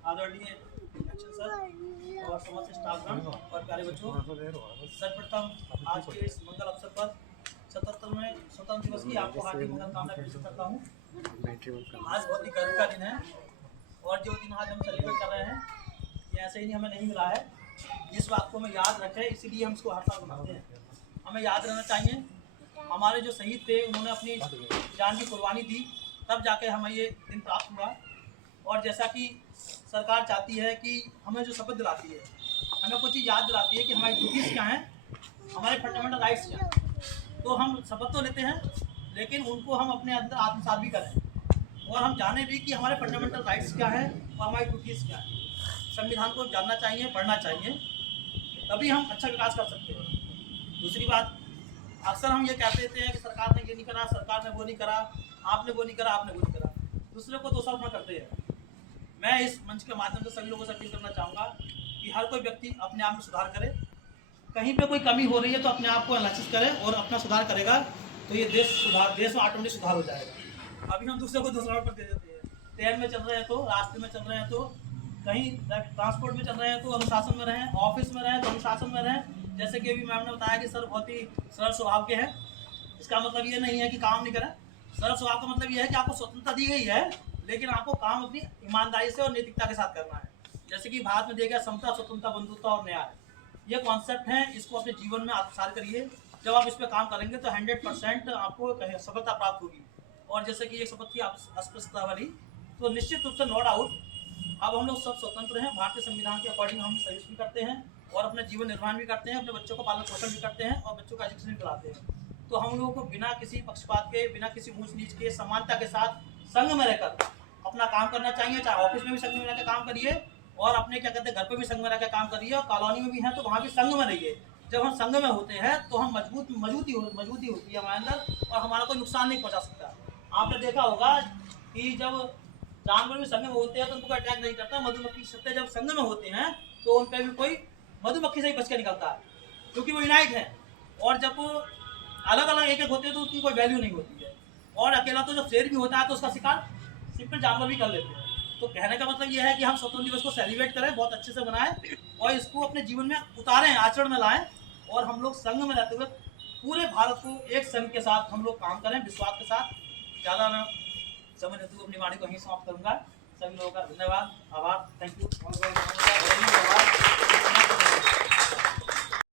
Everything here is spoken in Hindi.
आदरणीय एक्शन सर और समस्त स्टाफगण और प्यारे बच्चों, सर्वप्रथम आज के इस मंगल अवसर पर 77वें स्वतंत्र दिवस की आपको हार्दिक मंगल कामना पेश करता हूँ। आज बहुत ही गर्व का दिन है और जो दिन आज हम सेलिब्रेट कर रहे हैं ये ऐसे ही हमें नहीं मिला है। इस बात को हमें याद रखें, इसीलिए हम इसको हर साल मनाते हैं। हमें याद रहना चाहिए हमारे जो शहीद थे उन्होंने अपनी जान की कुर्बानी दी, तब जाके हमें ये दिन प्राप्त हुआ। और जैसा कि सरकार चाहती है कि हमें जो शपथ दिलाती है, हमें कुछ चीज़ याद दिलाती है कि हमारी ड्यूटीज़ क्या हैं, हमारे फंडामेंटल राइट्स क्या हैं। तो हम शपथ तो लेते हैं लेकिन उनको हम अपने अंदर आत्मसात भी करें और हम जाने भी कि हमारे फंडामेंटल राइट्स क्या हैं और हमारी ड्यूटीज़ क्या हैं। संविधान को जानना चाहिए, पढ़ना चाहिए, तभी हम अच्छा विकास कर सकते हैं। दूसरी बात, अक्सर हम ये कहते रहते हैं कि सरकार ने ये नहीं करा, सरकार ने वो नहीं करा, आपने वो नहीं करा, आपने वो नहीं करा, दूसरे को दोषारोपण करते हैं। मैं इस मंच के माध्यम से सभी लोगों से अपील करना चाहूँगा कि हर कोई व्यक्ति अपने आप में सुधार करे। कहीं पे कोई कमी हो रही है तो अपने आप को एनालिसिस करे और अपना सुधार करेगा तो ये देश में ऑटोमेटिक सुधार हो जाएगा। अभी हम दूसरे को दोषारोपण कर देते हैं। ट्रेन में चल रहे हैं तो, रास्ते में चल रहे हैं तो, कहीं ट्रांसपोर्ट में चल रहे हैं तो अनुशासन में रहें, ऑफिस में रहें तो अनुशासन में रहें। जैसे कि अभी मैम ने बताया कि सर बहुत ही सरल स्वभाव के हैं, इसका मतलब ये नहीं है कि काम नहीं करें। सरल स्वभाव का मतलब ये है कि आपको स्वतंत्रता दी गई है लेकिन आपको काम अपनी ईमानदारी से और नैतिकता के साथ करना है। जैसे कि भारत में देखा समता, स्वतंत्रता, बंधुत्व और न्याय, ये कॉन्सेप्ट हैं, इसको अपने जीवन में आत्मसात करिए। जब आप इस पर काम करेंगे तो 100% आपको सफलता प्राप्त होगी। और जैसे कि ये शपथ की अस्पष्टता वाली, तो निश्चित रूप से नो डाउट अब हम लोग सब स्वतंत्र हैं, भारतीय संविधान के अकॉर्डिंग हम सर्विस भी करते हैं और अपने जीवन निर्माण भी करते हैं, अपने बच्चों को पालन पोषण भी करते हैं और बच्चों का एजुकेशन भी कराते हैं। तो हम लोगों को बिना किसी पक्षपात के, बिना किसी ऊंच नीच के, समानता के साथ संघ में रहकर अपना काम करना चाहिए। चाहे ऑफिस में भी संघ में रहकर काम करिए और अपने क्या कहते हैं घर पे भी संघ में रहकर काम करिए और कॉलोनी में भी हैं तो वहाँ भी संघ में रहिए। जब हम संघ में होते हैं तो हम मजबूती होती है हमारे अंदर और हमारा कोई नुकसान नहीं पहुँचा सकता। आपने देखा होगा कि जब जानवर भी संघ में होते हैं तो उनको अटैक नहीं करता। मधुमक्खी सत्ते जब संघ में होते हैं तो उन पर भी कोई मधुमक्खी से ही बच के निकलता है, क्योंकि वो यूनाइट है। और जब अलग अलग एक होते हैं तो उसकी कोई वैल्यू नहीं होती है। और अकेला तो जब शेर भी होता है तो उसका शिकार सिंपल जानवर भी कर लेते हैं। तो कहने का मतलब यह है कि हम स्वतंत्रता दिवस को सेलिब्रेट करें, बहुत अच्छे से मनाएं और इसको अपने जीवन में उतारें, आचरण में लाएं। और हम लोग संघ में रहते हुए पूरे भारत को एक संघ के साथ हम लोग काम करें, विश्वास के साथ। ज़्यादा मैं समय हेतु अपनी वाणी को यहीं समाप्त करूँगा। सभी लोगों का धन्यवाद, आभार, थैंक यू।